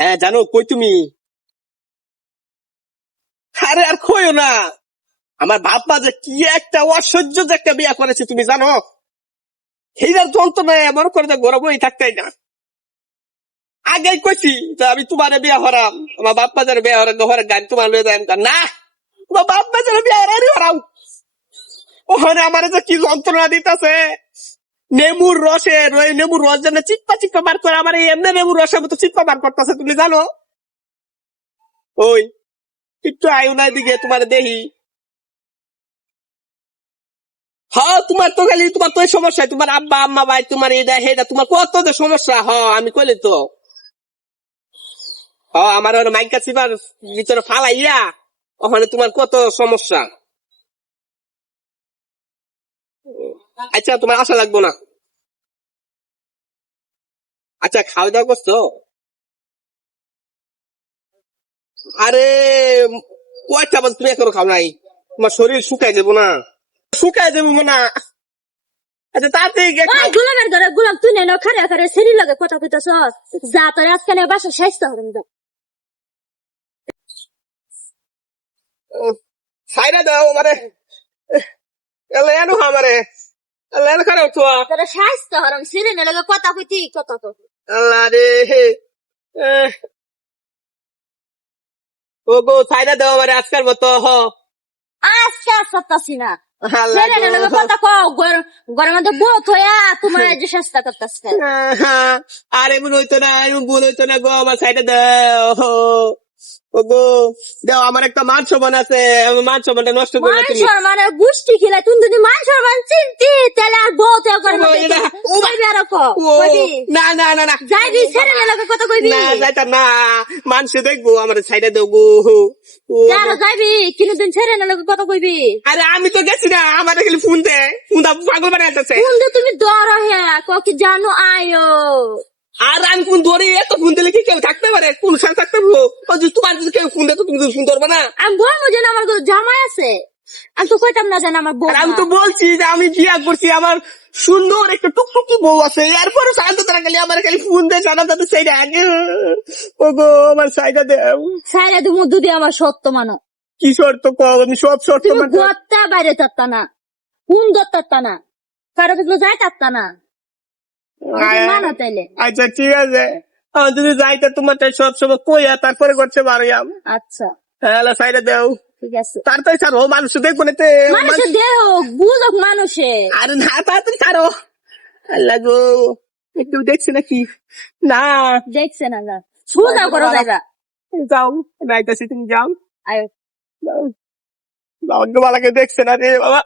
হ্যাঁ জানো, কই তুমি? আরে, আর কইও না। আমার বাপ্পা যে কি একটা অসহ্য যে একটা বিয়া করেছে, তুমি জানো? সেইটার যন্ত্রণায় এমন করে যে গরমই থাকতাই না। আগেই কইছি যে আমি তোমার বিয়া হরাম। আমার বাপ্পা যার বিয়া হরাম ঘরে গান তোমার লয়ে যায় না। আমার বাপ্পা যার বিয়া হরাই হরাম। ওখানে আমার যে কি যন্ত্রণা দিতেছে। নেমুর ওই নেমুর রস যেন চিপা চিপা বার করে আমার এমনি নেমুর রসের মতো চিপা বার করতেছে, তুমি জানো? ওই, একটু আয়ু না দিকে তোমার দেহি হ্যাঁ তোমার তো খালি, তোমার তো সমস্যা তোমার আব্বা, আম্মা, ভাই, তোমার এটা তোমার কত যে সমস্যা, হ, আমি কইলে তো। হ, আমার ওর মাইকা চিপার ভিতরে ফালাইয়া, ওখানে তোমার কত সমস্যা। আচ্ছা তোমার আশা লাগবো না। আচ্ছা খাওয়া দাওয়া করছ? আরে কয়টা বাজে তুমি এখনও খাও নাই। তোমার শরীর শুকাই যাব না। শুকাই যাব না। আচ্ছা তাতে গিয়ে ওই খাও। গোলামের ঘরে গোলাম তুই নেন খারে খারে সেরি লাগে কথা কইতাছ যা তোর আজকে বাসা স্বাস্থ্য হরম যা। সাইরা দাও মানে এলে এনো আমারে। এলে এনো খারাপ তো তোর স্বাস্থ্য হরম সেরি নে লাগে কথা কইতি কথা আল্লাহ রে এহ। ও গো দাও আমারে আজকাল মতো হ। সত্তাছি না। আর হইতো না ভুল হইতো না গো আমার সাইডে দাও দাও আমার একটা মান সম্মান আছে মান সম্মানটা নষ্ট করে মান তুমি সম্মানের গোষ্ঠী খেলে তুমি যদি মান সম্মান চিনতি তাহলে আর বোত হয়ে ঘরের ও, মধ্যে কইবি আর কো? না না না না। যাইবি সেরি নে লাগে কথা কইবি। না যাইতা না মানুষে দেখব আমার সাইডে দেবো। যারা যাইবি কোনদিন সেরি নে লাগে কথা কইবি। আরে আমি তো গেছি না আমার খালি ফোন দে ফোন দা পাগল বানাই আছে কোনদিন তুমি দর হে কি জানো আয়ো। আর আমি ফোন ধরে এত ফোন দিলে কি কেউ থাকতে পারে? কোন সাথে থাকতে পারব? তোমার যদি কেউ ফোন দেয় তুমি ফোন ধরবে না। আমি বলব যে আমার কোনো জামাই আছে। আমি তো কইতাম না জান আমার বউ আমি তো বলছি যে আমি বিয়া করছি আমার সুন্দর একটা টুকটুকি বউ আছে। এরপরে শান্ত তারা খালি আমার খালি ফোন দেয় জানা যাতে সেইটা আগে ও গো আমার সাইডা দেও। সাইলে তুমি দুদি আমার সত্য মানো। কি শর্ত কও আমি সব শর্ত তুমি গত্তা বাইরে তাত্তা না। কোন দত্তাত্তা না? কারও কিছু যাই তাত্তা না। মানো আচ্ছা ঠিক আছে। যদি যাইতে তোমার তাই সব সময় কইয়া তারপরে করছে বারোয়াম আচ্ছা। হ্যাঁ সাইডে দেও। ঠিক আছে। তাড়াতাড়ি ছাড়ো মানুষ দেখব না তে। মানুষের দেহ বুঝক মানুষে। আরে না তাড়াতাড়ি ছাড়ো। আল্লাহ গো একটু দেখছে নাকি? না। দেখছে না না। সুদা করো যাইবা। যাও নাইতাছি তুমি যাও। আয়। যাও। ভাগ্যবালাকে দেখছে না রে বাবা।